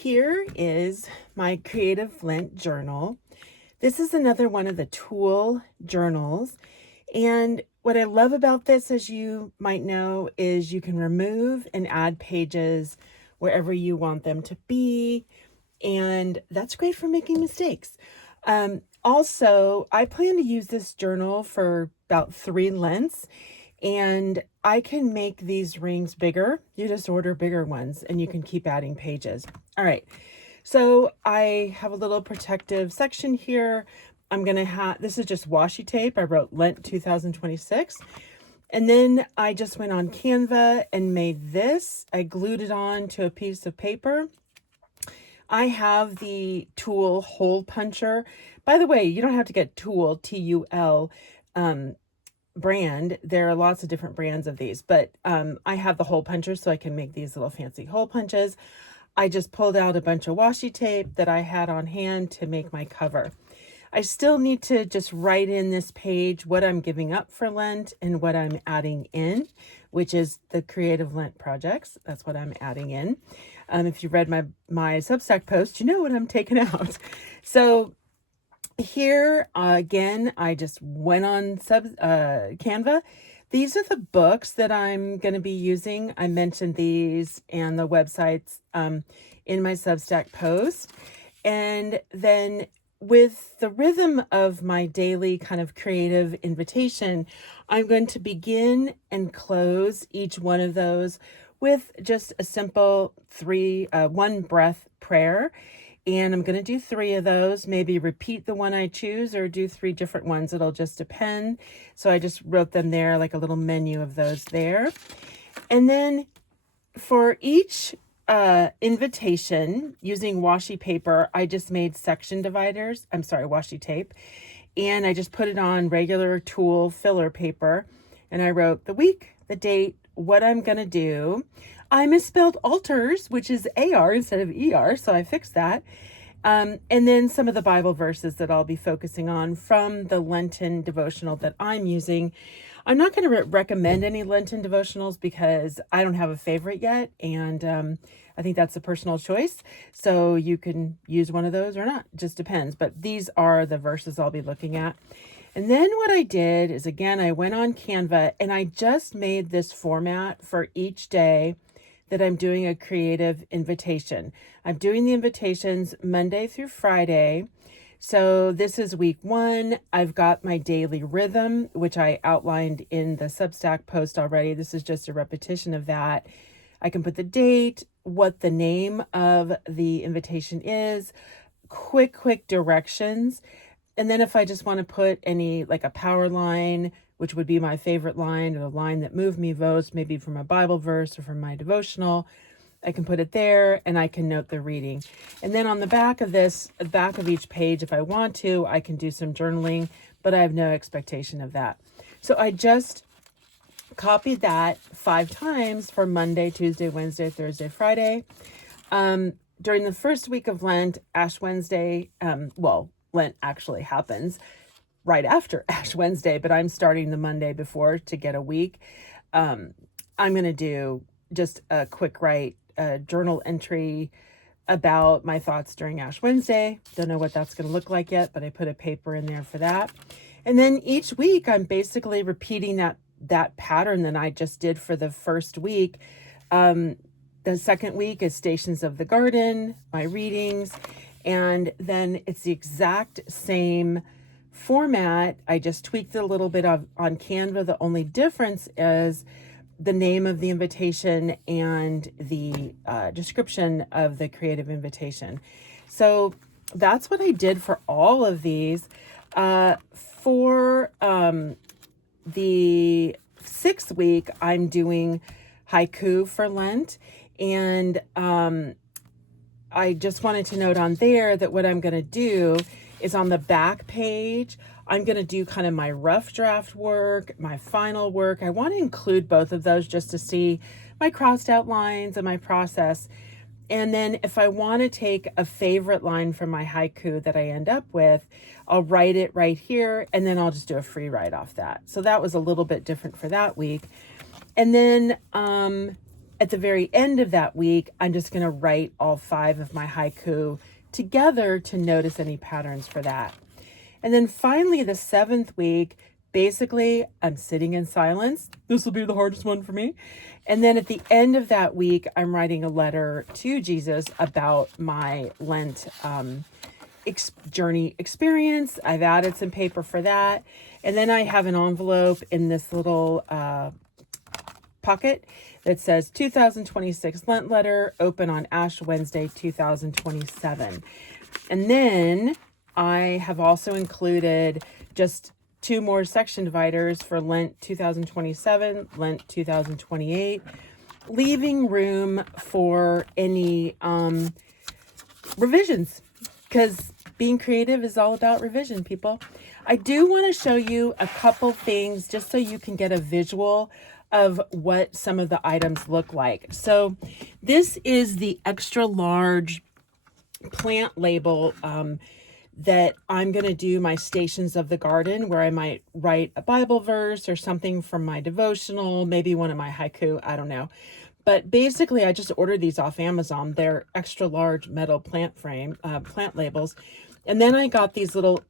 Here is my Creative Lent journal. This is another one of the tool journals. And what I love about this, as you might know, is you can remove and add pages wherever you want them to be. And that's great for making mistakes. Also, I plan to use this journal for about 3 Lents, and I can make these rings bigger. You just order bigger ones and you can keep adding pages. All right. So I have a little protective section here. I'm going to have, this is just washi tape. I wrote Lent 2026. And then I just went on Canva and made this. I glued it on to a piece of paper. I have the Tool Hole Puncher. By the way, you don't have to get Tool, T-U-L, brand. There are lots of different brands of these, but I have the hole puncher so I can make these little fancy hole punches. I just pulled out a bunch of washi tape that I had on hand to make my cover. I still need to just write in this page what I'm giving up for Lent and what I'm adding in, which is the Creative Lent projects. That's what I'm adding in. If you read my Substack post, you know what I'm taking out. So here again, I just went on Canva. These are the books that I'm going to be using. I mentioned these and the websites in my Substack post. And then with the rhythm of my daily kind of creative invitation, I'm going to begin and close each one of those with just a simple 1 breath prayer. And I'm going to do 3 of those, maybe repeat the one I choose or do 3 different ones. It'll just depend. So I just wrote them there, like a little menu of those there. And then for each invitation, using washi paper, I just made section dividers. I'm sorry, washi tape. And I just put it on regular tool filler paper. And I wrote the week, the date, what I'm going to do. I misspelled altars, which is AR instead of ER, so I fixed that. And then some of the Bible verses that I'll be focusing on from the Lenten devotional that I'm using. I'm not going to recommend any Lenten devotionals because I don't have a favorite yet, and I think that's a personal choice. So you can use one of those or not, it just depends. But these are the verses I'll be looking at. And then what I did is, again, I went on Canva and I just made this format for each day that I'm doing a creative invitation. I'm doing the invitations Monday through Friday. So this is week 1. I've got my daily rhythm, which I outlined in the Substack post already. This is just a repetition of that. I can put the date, what the name of the invitation is, quick directions. And then if I just want to put any, like a power line, which would be my favorite line, or a line that moved me most, maybe from a Bible verse or from my devotional, I can put it there and I can note the reading. And then on the back of this, the back of each page, if I want to, I can do some journaling, but I have no expectation of that. So I just copied that 5 times for Monday, Tuesday, Wednesday, Thursday, Friday. During the first week of Lent, Ash Wednesday, Lent actually happens right after Ash Wednesday, but I'm starting the Monday before to get a week. I'm going to do just a quick journal entry about my thoughts during Ash Wednesday. Don't know what that's going to look like yet, but I put a paper in there for that. And then each week I'm basically repeating that pattern that I just did for the first week. The second week is Stations of the Garden, my readings, and then it's the exact same format. I just tweaked it a little bit on Canva. The only difference is the name of the invitation and the description of the creative invitation. So that's what I did for all of these. For the 6th week, I'm doing haiku for Lent. And I just wanted to note on there that what I'm going to do is on the back page, I'm going to do kind of my rough draft work, my final work. I want to include both of those just to see my crossed out lines and my process. And then if I want to take a favorite line from my haiku that I end up with, I'll write it right here, and then I'll just do a free write off that. So that was a little bit different for that week. And then at the very end of that week, I'm just going to write all 5 of my haiku together to notice any patterns for that. And then finally, the 7th week, basically, I'm sitting in silence. This will be the hardest one for me. And then at the end of that week, I'm writing a letter to Jesus about my Lent journey experience. I've added some paper for that. And then I have an envelope in this little pocket that says 2026 Lent letter, open on Ash Wednesday 2027. And then I have also included just 2 more section dividers for Lent 2027, Lent 2028, leaving room for any revisions, because being creative is all about revision, people. I do want to show you a couple things just so you can get a visual of what some of the items look like. So this is the extra large plant label that I'm going to do my Stations of the Garden, where I might write a Bible verse or something from my devotional, maybe one of my haiku, I don't know. But basically, I just ordered these off Amazon. They're extra large metal plant labels. And then I got these little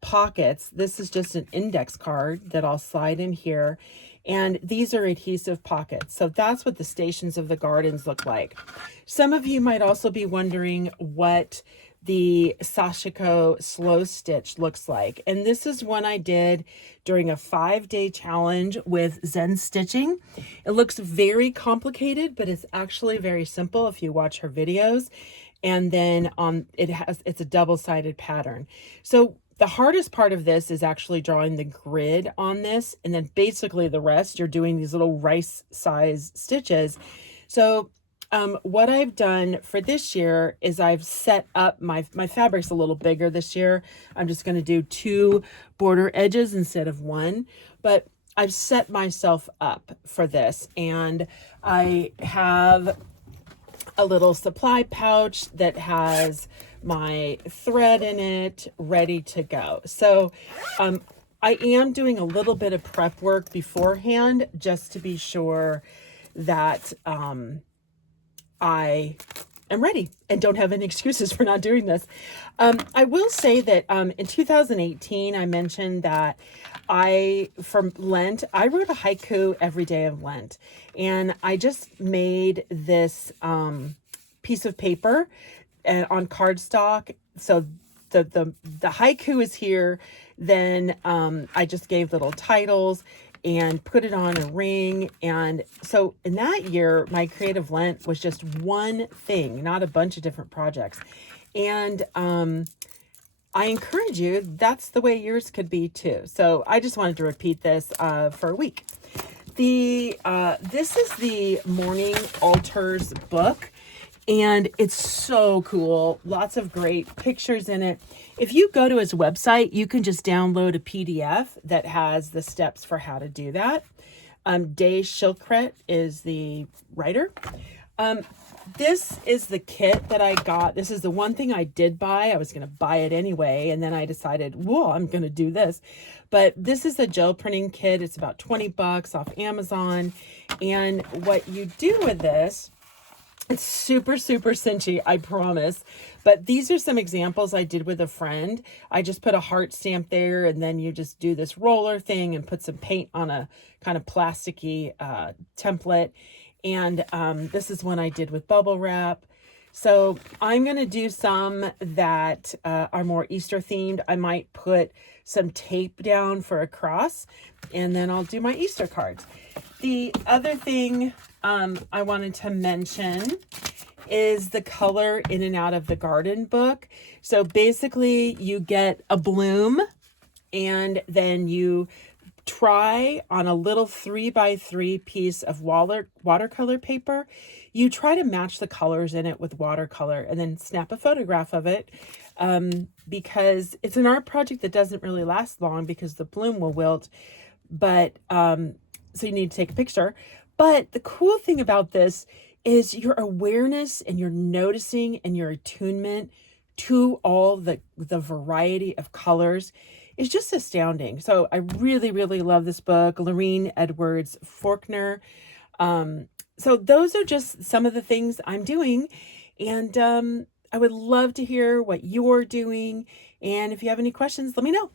pockets. This is just an index card that I'll slide in here. And these are adhesive pockets. So that's what the Stations of the Gardens look like. Some of you might also be wondering what the Sashiko Slow Stitch looks like. And this is one I did during a 5-day challenge with Zen Stitching. It looks very complicated, but it's actually very simple if you watch her videos. And then it's a double-sided pattern. So the hardest part of this is actually drawing the grid on this. And then basically the rest, you're doing these little rice size stitches. So what I've done for this year is I've set up my fabric's a little bigger this year. I'm just going to do 2 border edges instead of 1, but I've set myself up for this, and I have a little supply pouch that has my thread in it ready to go. So I am doing a little bit of prep work beforehand just to be sure that I am ready and don't have any excuses for not doing this. I will say that in 2018, I mentioned that for Lent, I wrote a haiku every day of Lent. And I just made this piece of paper on cardstock. So the haiku is here. Then I just gave little titles and put it on a ring. And so in that year, my creative Lent was just one thing, not a bunch of different projects. And I encourage you, that's the way yours could be too. So I just wanted to repeat this for a week. This is the Morning Altars book, and it's so cool. Lots of great pictures in it. If you go to his website, you can just download a PDF that has the steps for how to do that. Day Shilkret is the writer. This is the kit that I got. This is the one thing I did buy. I was going to buy it anyway, and then I decided, whoa, I'm going to do this. But this is a gel printing kit. It's about 20 bucks off Amazon. And what you do with this, it's super, super cinchy, I promise. But these are some examples I did with a friend. I just put a heart stamp there, and then you just do this roller thing and put some paint on a kind of plasticky template. And this is one I did with bubble wrap. So I'm going to do some that are more Easter themed. I might put some tape down for a cross, and then I'll do my Easter cards. The other thing I wanted to mention is the Color In and Out of the Garden book. So basically you get a bloom, and then you try on a little 3x3 piece of watercolor paper. You try to match the colors in it with watercolor, and then snap a photograph of it, because it's an art project that doesn't really last long because the bloom will wilt. But so you need to take a picture. But the cool thing about this is your awareness and your noticing and your attunement to all the variety of colors is just astounding. So I really, really love this book. Lorene Edwards Faulkner. So those are just some of the things I'm doing. And I would love to hear what you're doing. And if you have any questions, let me know.